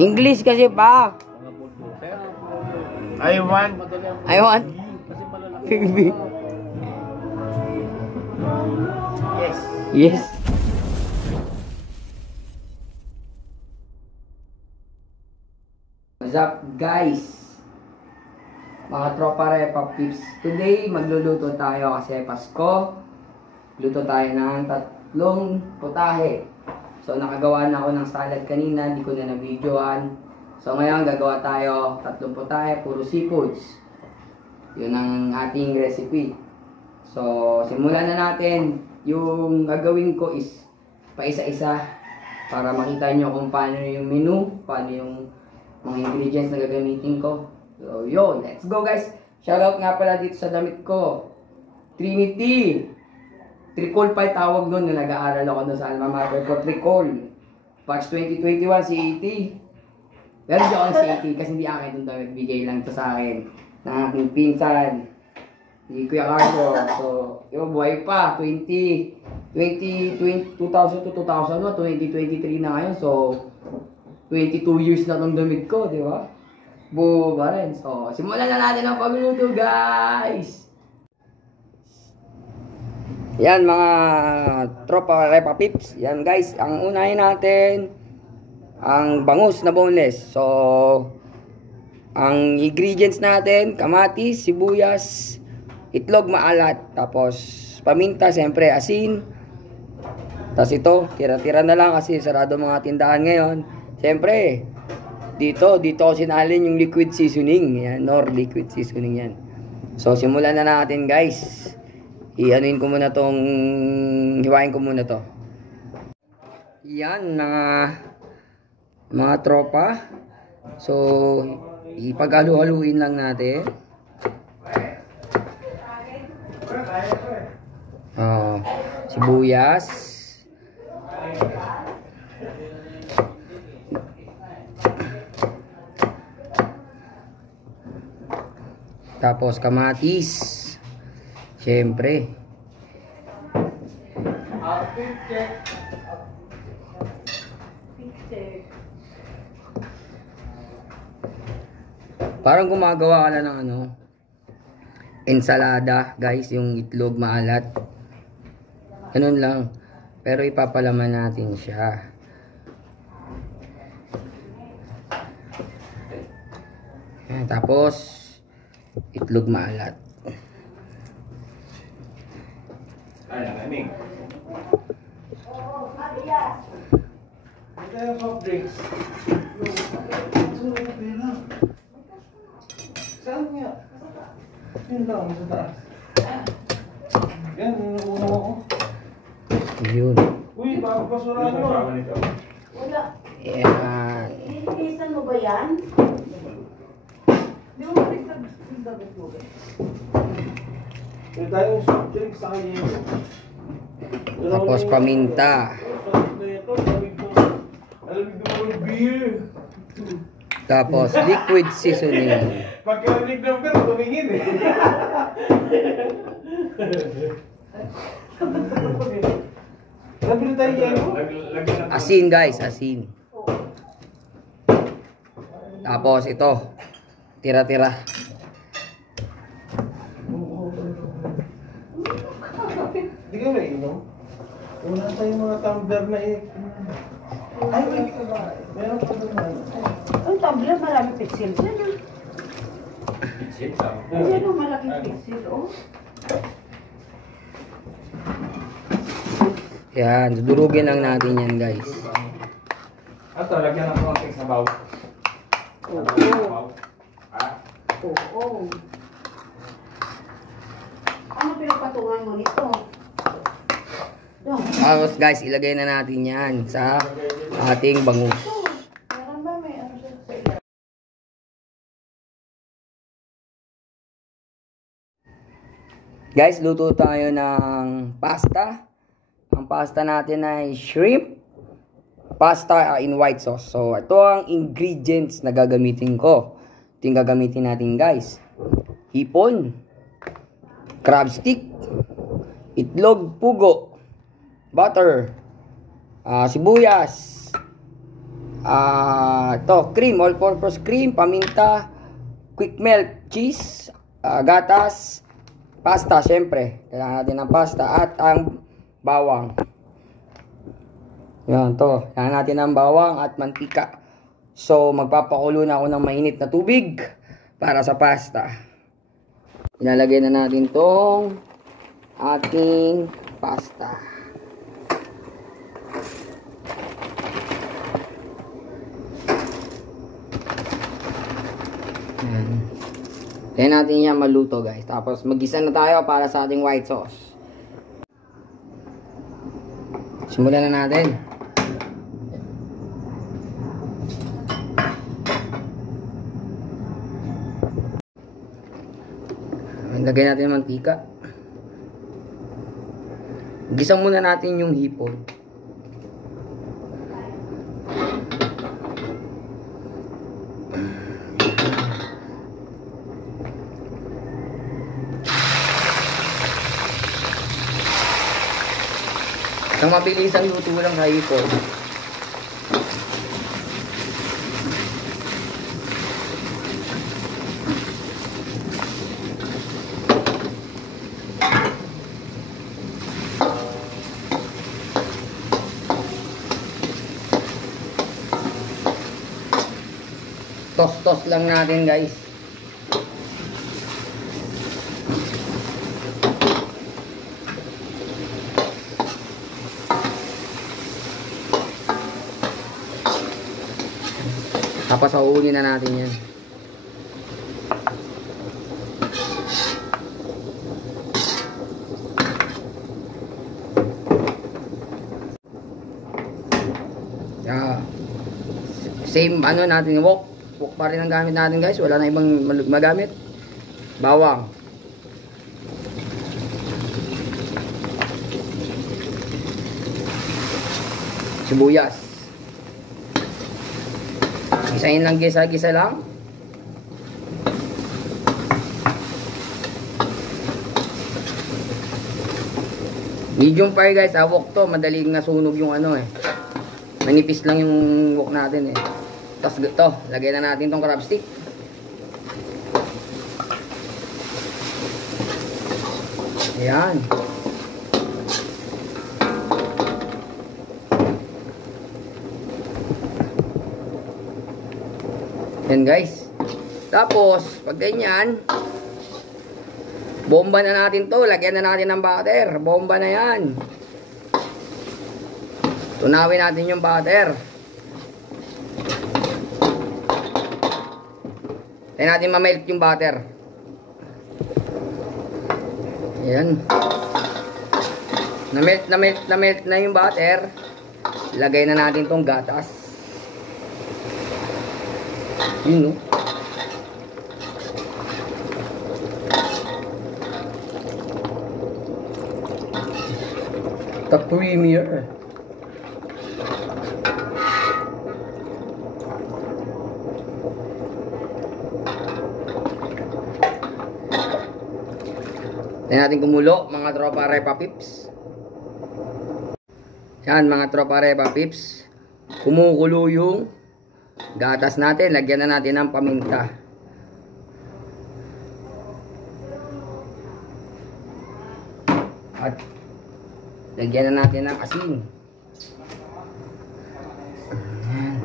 English kasi pa. I want. Yes. What's up guys? Mga tropa Repa Pips. Today magluluto tayo kasi Pasko. Luto tayo ng 3 putahe. So nakagawa na ako ng salad kanina, hindi ko na na-videoan. So ngayon gagawa tayo 3 putahe, puro seafoods. Yun ang ating recipe. So simulan na natin. Yung gagawin ko is paisa-isa para makita nyo kung paano yung menu, paano yung mga ingredients na gagamitin ko. So yun, let's go guys. Shoutout nga pala dito sa damit ko, Trinity. Tricol pa yung tawag doon na nag-aaral ako doon sa alma mater ko, Tricol. Batch 2021, CAT. Pero hindi ako ng CAT kasi hindi akin itong damit. Bigay lang ito sa akin ng aking pinsan, si Kuya Carlo. So, yung buhay pa, 2000 to 2001, 2023 na ngayon. So, 22 years na itong damit ko, di ba? Buo ba rin? So, simulan na natin ang pagluluto, guys! Yan mga tropa Repa Pips. Yan guys, ang unahin natin ang bangus na boneless. So ang ingredients natin, kamatis, sibuyas, itlog maalat, tapos paminta, siyempre asin. Tapos ito, tira-tira na lang kasi sarado mga tindahan ngayon. Siyempre, dito ko sinalin yung liquid seasoning. Yan, nor liquid seasoning yan. So simulan na natin guys. Hiwain ko muna to. Yan mga tropa. So ipaghalu-haluin lang natin. Sibuyas. Tapos kamatis. Siyempre. Parang gumagawa ka na ng ensalada, guys, yung itlog maalat. Ganun lang. Pero ipapalaman natin siya. Ayan, tapos itlog maalat. Ay, nakaming. Ito yung soft drinks. Saan nga? Yun lang, sa taas. Yan, nakuha ako. Yun. Uy, bago basura nyo. Wala. Yan. Nililisan mo ba yan? Di mo maligtag yung dagat-dugat. Ito tayong soft drinks sa kanya. Tapos paminta. Beer. Tapos liquid seasoning. Pagkarinig ng beer, tumingin eh. Nabili tayo yan. Asin guys, asin. Tapos ito, tira-tira. Hindi ka mainom? Wala tayong mga tumbler na Ay, meron pa naman. Ang tumbler, maraming pixel dyan ah. Pixel? Yan ang malaking pixel, oh. Yan, durugin lang natin yan guys. Ito, lagyan ng konting sabaw. Oo. Oo. Ano pinagpatungan mo nito? Tapos guys, ilagay na natin yan sa ating bangus. Meron ba may ano siya sa ilalim? Guys, luto tayo ng pasta. Ang pasta natin ay shrimp pasta in white sauce. So, ito ang ingredients na gagamitin ko. Ito yung gagamitin natin guys. Hipon, crab stick, itlog pugo, butter, sibuyas, cream, all-purpose cream, paminta, quick melt, cheese, gatas, pasta, syempre. Kailangan natin ng pasta at ang bawang. Yan, to. Kailangan natin ng bawang at mantika. So, magpapakulo na ako ng mainit na tubig para sa pasta. Ilalagay na natin tong ating pasta. Kaya natin yan maluto guys. Tapos mag-isa na tayo para sa ating white sauce. Simulan na natin. Lagay natin ng mantika. Gisang muna natin yung hipon. Ang mabilis ang luto lang sa hipon. Tos-tos lang natin guys. Tapos auulin na natin yan. Same ano natin, wok pa rin ang gamit natin guys. Wala na ibang magamit. Bawang. Sibuyas. Gisahin lang, gisa lang. Medium fire guys, wok to. Madaling nasunog yung ano eh. Manipis lang yung wok natin eh. Tapos ito, lagay na natin tong crab stick. Ayan. Yan guys. Tapos, pag ganyan, bomba na natin to. Lagyan na natin ng butter. Bomba na yan. Tunawin natin yung butter. Tayo natin mamelt yung butter. Ayan. Na-melt na yung butter. Lagay na natin tong gatas. Yun, no? The creamier. Tayo natin kumulo, mga tropa Repa Pips. Yan, mga tropa Repa Pips. Kumukulo yung gatas natin. Lagyan na natin ng paminta. At lagyan na natin ng asin. Ayan.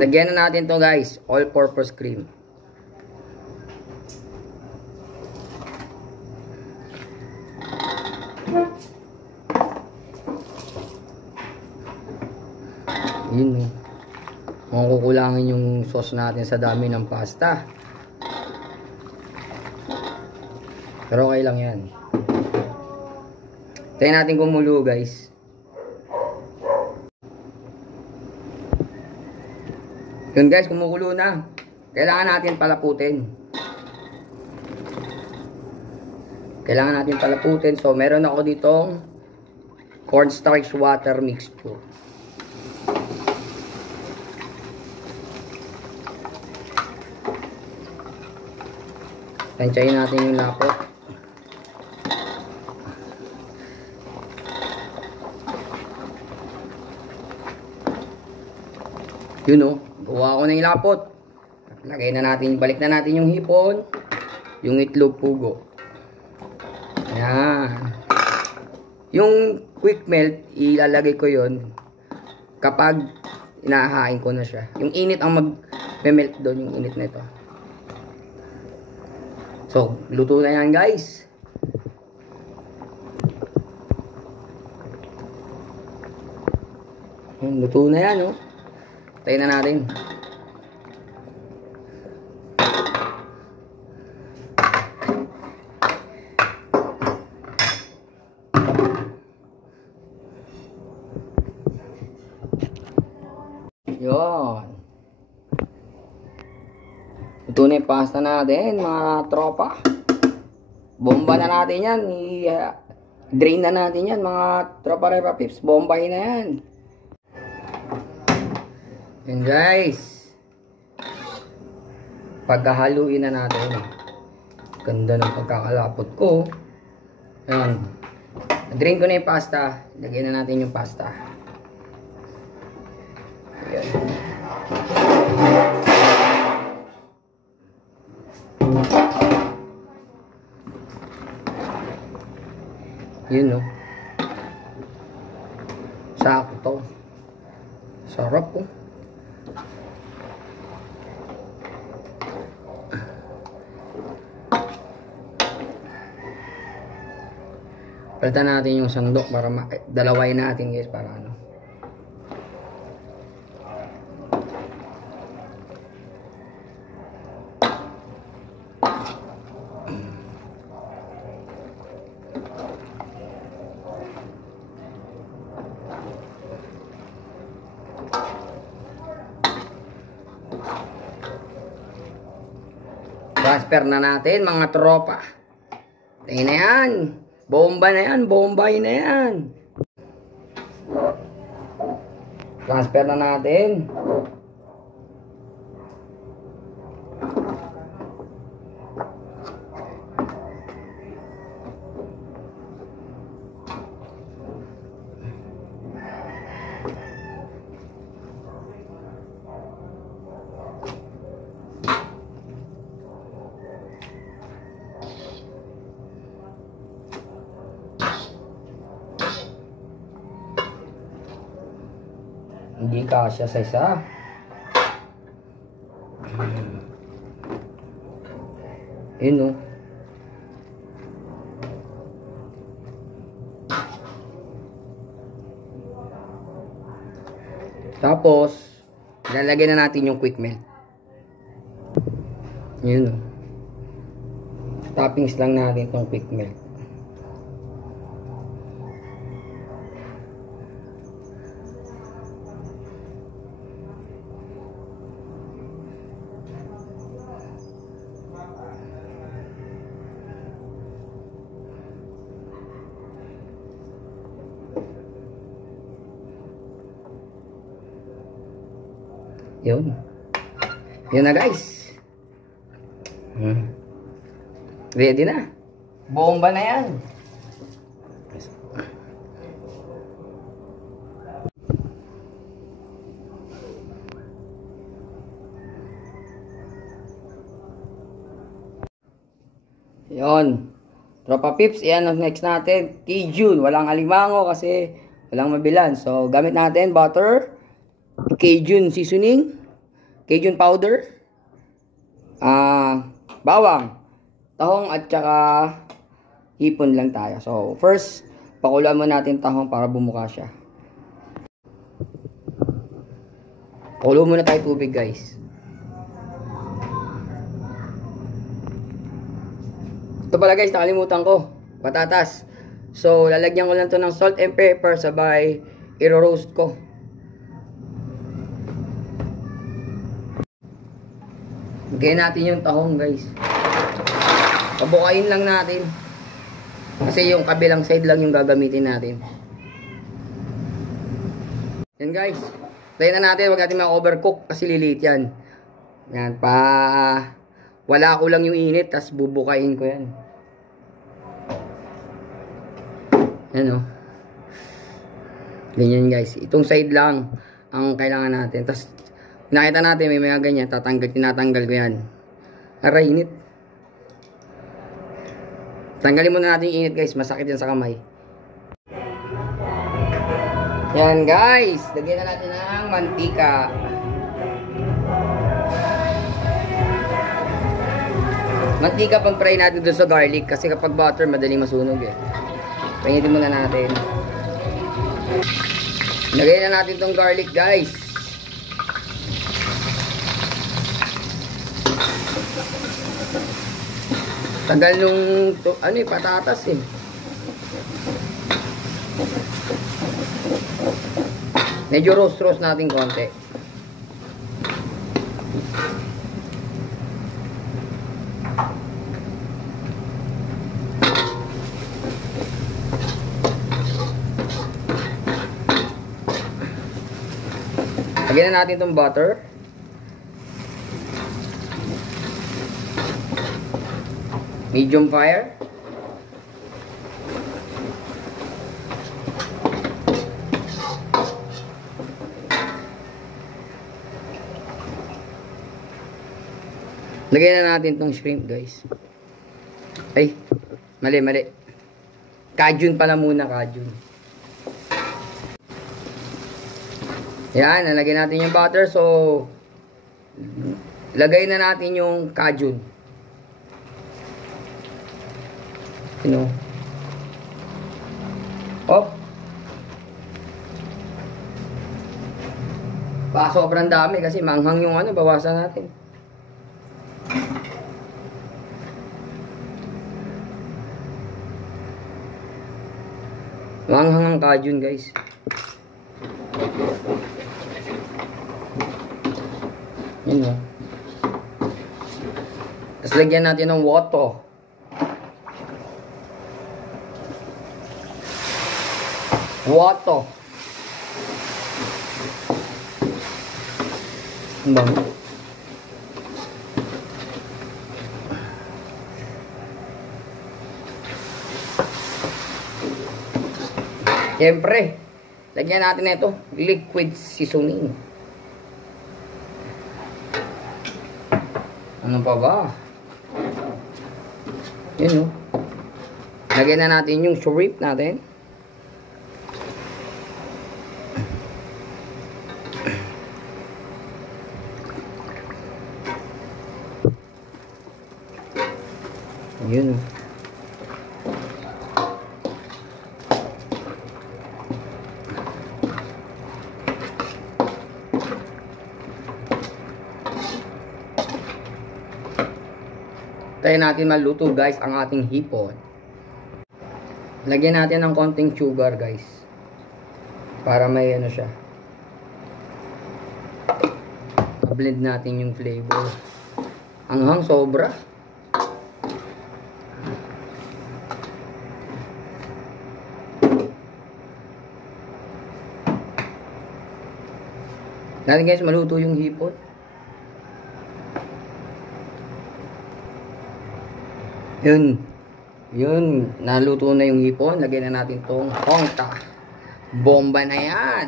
Lagyan na natin to guys, all-purpose cream. Yun, makukulangin yung sauce natin sa dami ng pasta. Pero okay lang yan. Tayo natin kumulo guys. Yun guys, kumukulo na. Kailangan natin palaputin. So meron ako ditong cornstarch water mixture. Tansyahin natin yung lapot. Yun o, gawa ko na yung lapot. Lagay na natin, balik na natin yung hipon, yung itlog pugo. Ayan. Yung quick melt, ilalagay ko yon kapag inahain ko na siya. Yung init ang mag-melt doon, yung init na ito. So, luto na yan guys. Luto na yan, oh. Tayo na natin. Yun. Ito na yung pasta natin, mga tropa. Bomba na natin yan. I-drain na natin yan, mga tropa Repa Pips. Bombahin na yan. Yan guys. Pagkahaluin na natin. Ganda ng pagkakalapot ko. Yan. Drain ko na yung pasta. Lagyan na natin yung pasta. Ayan. Yun, no? Sakto. Sarap, oh. Palitan natin yung sandok para dalawain natin guys para ano. Transfer na natin mga tropa. Tingnan na yan. Bomba na yan. Bombay na yan. Transfer na natin. Hindi kasya sa isa. Yun, oh. Tapos, lalagyan na natin yung quick melt. Yun, oh. Toppings lang natin itong quick melt. Yun. Yun na guys. Ready na. Bomba na yan. Yun. Tropa Pips, yan ang next natin. Cajun. Walang alimango kasi walang mabilan. So, gamit natin butter, Cajun seasoning, Cajun powder, bawang, tahong at saka hipon lang tayo. So, first, pakuluan mo natin tahong para bumuka siya. Pakulo muna tayo tubig guys. Ito pala guys, nakalimutan ko. Patatas. So, lalagyan ko lang to ng salt and pepper sabay i-roast ko. Lagyan natin yung tahong guys. Pabukayin lang natin. Kasi yung kabilang side lang yung gagamitin natin. Yan guys. Tayo na natin. Huwag natin ma-overcook kasi lilit yan. Yan. Wala ko lang yung init. Tapos bubukayin ko yan. Yan o. Ganyan guys. Itong side lang ang kailangan natin. Tapos Nakita natin may mga ganyan, tinatanggal ko yan. Aray, init. Tanggalin muna natin yung init guys, masakit yan sa kamay. Yan guys, lagyan na natin ng mantika. Mantika pang fry natin doon sa garlic kasi kapag butter madaling masunog eh. Painitin muna natin. Lagyan na natin tong garlic guys. Tagal nung patatas eh. Medyo roast natin konti. Lagyan na natin itong butter. Medium fire. Lagyan na natin itong shrimp guys. Ay, mali. Cajun pala muna, cajun. Yan, nalagyan natin yung butter. So, lagay na natin yung cajun. Oh. Sobrang dami kasi manghang yung bawasan natin. Manghang ang cajun guys. Yun o. Tapos lagyan natin ng water. Water. Bang. Siyempre, lagyan natin na ito, liquid seasoning. Ano pa ba? Yun o. Lagyan na natin yung shrimp natin. Yun o. Tayo natin maluto guys ang ating hipon. Lagyan natin ng konting sugar guys. Para may siya. Blend natin yung flavor. Anghang sobra. Natin guys maluto yung hipon. Yun, naluto na yung hipon. Lagyan na natin tong hongka. Bomba na yan.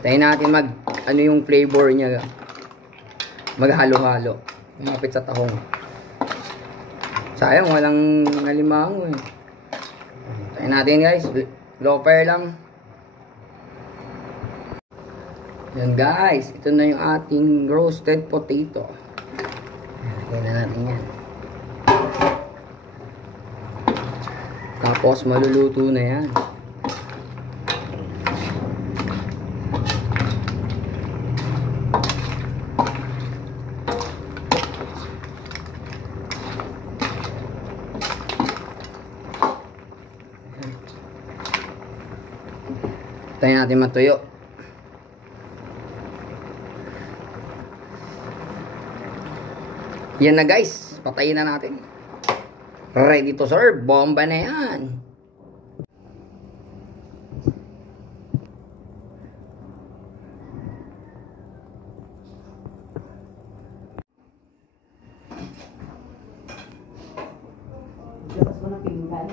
Tayo natin yung flavor niya. Maghalo-halo. Lumapit sa tahong. Sayang, walang alimango eh. Tayo natin guys. Low fire lang. Yan guys, ito na yung ating roasted potato. Lagyan na natin yan. Tapos maluluto na yan. Tayo natin matuyo. Yan na guys, patayin na natin. Ready to serve, bomba na yan. Labas mo ng pinggan.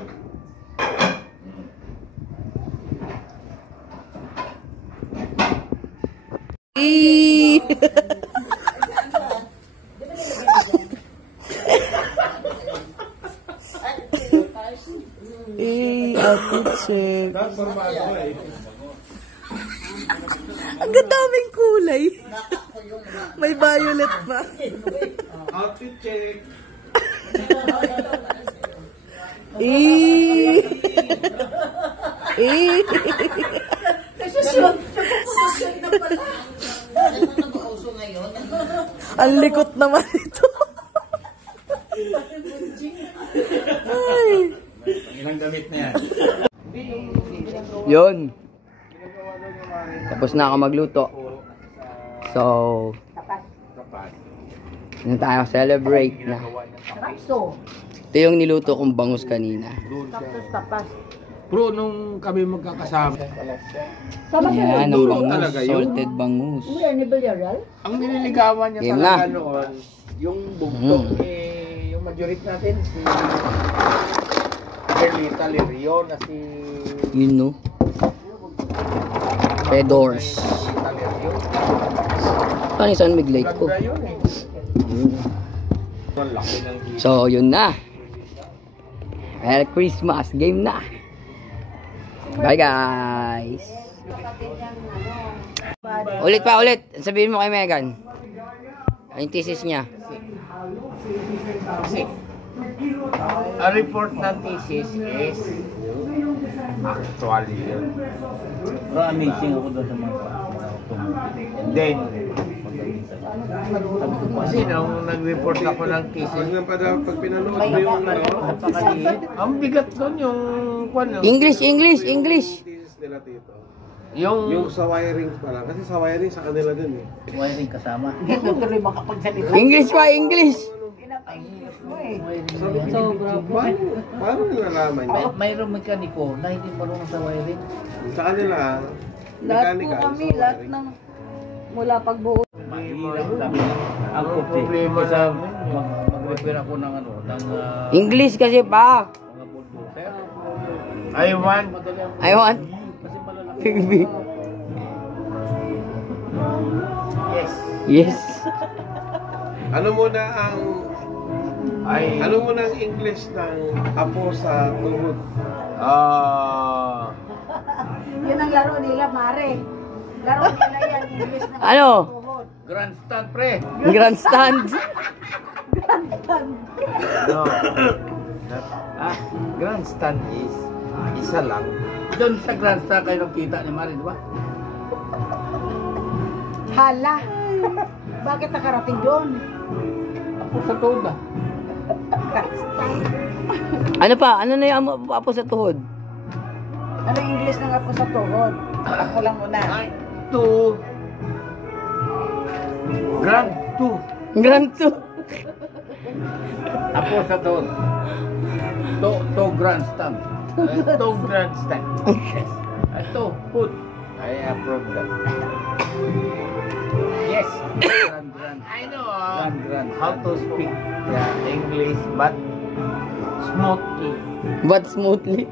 Outfit check. Formado eh. Ang daming kulay. May violet pa. Outfit check. Eh. Eh. Ang likot naman ito. Ay. Ilang damit na yan? Yun. Tapos na ako magluto. So, na tayo celebrate na. Rapso. Ito yung niluto kong bangus kanina. Tapas. Bro, nung kami magkakasama, Sama ka Yan, ang Dulo bangus. talaga yun. Salted bangus. Uy, ni Villarreal? ang nililigawan niya Game talaga na. noon, yung bugtong, Mm. yung majority natin, si Perlita Lirio na si Yun no. Pedors. Perlita Lirio. Ano yung San Mig Lake ko? Ganda yun eh. Yun. Ang laki ng So, yun na. Merry Christmas. Game na. Bye, guys. Ulit pa, ulit. Sabihin mo kay Megan. Ano yung thesis niya? A report ng thesis is actually yun. Pero amazing ako doon sa mga automotive. And then, kasi nung nag-report ako ng thesis, pag pinanood mo yung napakaliit, ang bigat doon yung English, English, English. thesis nila tito. yung Sa wiring pala. Kasi sa wiring sa kanila din eh. Wiring kasama. Hindi tuloy makapagsalita. English pa, English. Pinapahirap mo eh. Sabi ko, paano nilalaman niya? Mayroong mekaniko na hindi marunong sa wiring. Sa kanila, Lahat po mechanical, kami, sa lahat wiring. ng mula pagbuo. Mahirap sabi. Ang problema sa namin, mag-repair ako ng ano, ng English kasi pa. mga bulldozer. I want Madali ang I want. kasi malalaki. Baby. yes. Yes. Ano muna ang Ay English ng apo sa tuhod? Yun ang laro nila, Mare. Laro nila yan, English na Ano? tuhod. Grandstand pre. Grandstand. no. Grandstand is isa lang. Doon sa grandstand kayo nakita ni Mari, di ba? Hala! Bakit nakarating doon? Ako sa tuhod na. Ano pa? Ano na yung apo sa tuhod? Ano yung English ng apo sa tuhod? Ako lang muna. Two. Grand two. Grand to. Ako sa tuhod. To grandstand. Two grandstand. Ito, put. I approve that. Yes. Grand. I know Grand. how to speak English but smoothly. But smoothly.